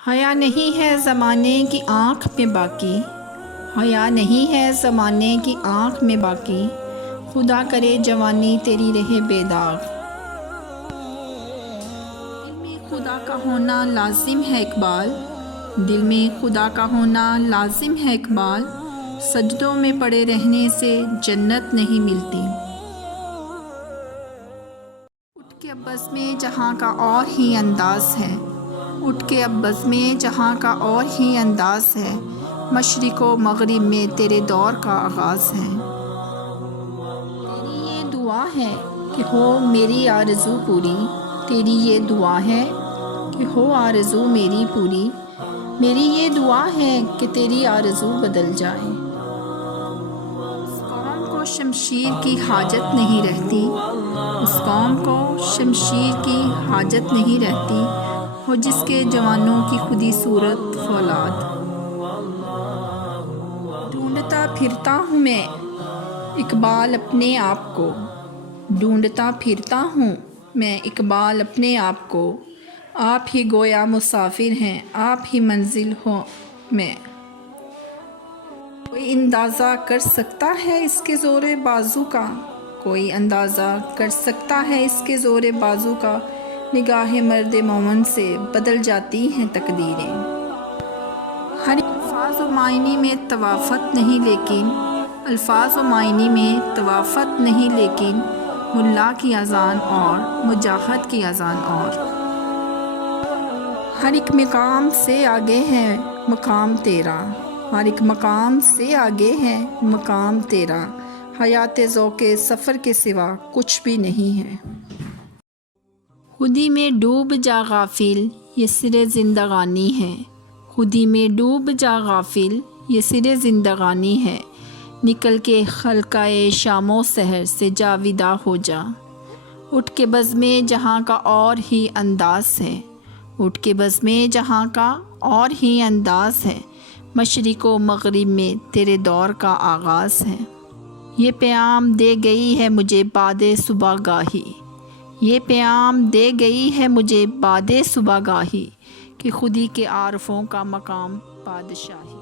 حیا نہیں ہے زمانے کی آنکھ میں باقی، حیا نہیں ہے زمانے کی آنکھ میں باقی، خدا کرے جوانی تیری رہے بے داغ۔ دل میں خدا کا ہونا لازم ہے اقبال، دل میں خدا کا ہونا لازم ہے اقبال، سجدوں میں پڑے رہنے سے جنت نہیں ملتی۔ اٹھ کے اب بزم جہاں کا اور ہی انداز ہے، اٹھ کے اب بزم جہاں کا اور ہی انداز ہے، مشرق و مغرب میں تیرے دور کا آغاز ہے۔ تیری یہ دعا ہے کہ ہو میری آرزو پوری، تیری یہ دعا ہے کہ ہو آرزو میری پوری، میری یہ دعا ہے کہ تیری آرزو بدل جائے۔ اس قوم کو شمشیر کی حاجت نہیں رہتی، اس قوم کو شمشیر کی حاجت نہیں رہتی، ہو جس کے جوانوں کی خودی صورت فولاد۔ ڈھونڈتا پھرتا ہوں میں اقبال اپنے آپ کو، ڈھونڈتا پھرتا ہوں میں اقبال اپنے آپ کو، آپ ہی گویا مسافر ہیں، آپ ہی منزل ہوں میں۔ کوئی اندازہ کر سکتا ہے اس کے زور بازو کا، کوئی اندازہ کر سکتا ہے اس کے زور بازو کا، نگاہ مرد مومن سے بدل جاتی ہیں تقدیریں۔ ہر الفاظ و معنی میں طوافت نہیں لیکن، الفاظ و معنی میں طوافت نہیں لیکن، ملا کی اذان اور مجاہد کی اذان اور۔ ہر ایک مقام سے آگے ہے مقام تیرا، ہر ایک مقام سے آگے ہے مقام تیرا، حیات ذوق سفر کے سوا کچھ بھی نہیں ہے۔ خودی میں ڈوب جا غافل یہ سر زندگانی ہے، خودی میں ڈوب جا غافل یہ سر زندگانی ہے، نکل کے خلقۂ شام و سحر سے جاویداں ہو جا۔ اٹھ کے بزم جہاں کا اور ہی انداز ہے، اٹھ کے بزم جہاں کا اور ہی انداز ہے، مشرق و مغرب میں تیرے دور کا آغاز ہے۔ یہ پیام دے گئی ہے مجھے باد صبح گاہی، یہ پیام دے گئی ہے مجھے باد صبح گاہی، کہ خودی کے عارفوں کا مقام پادشاہی۔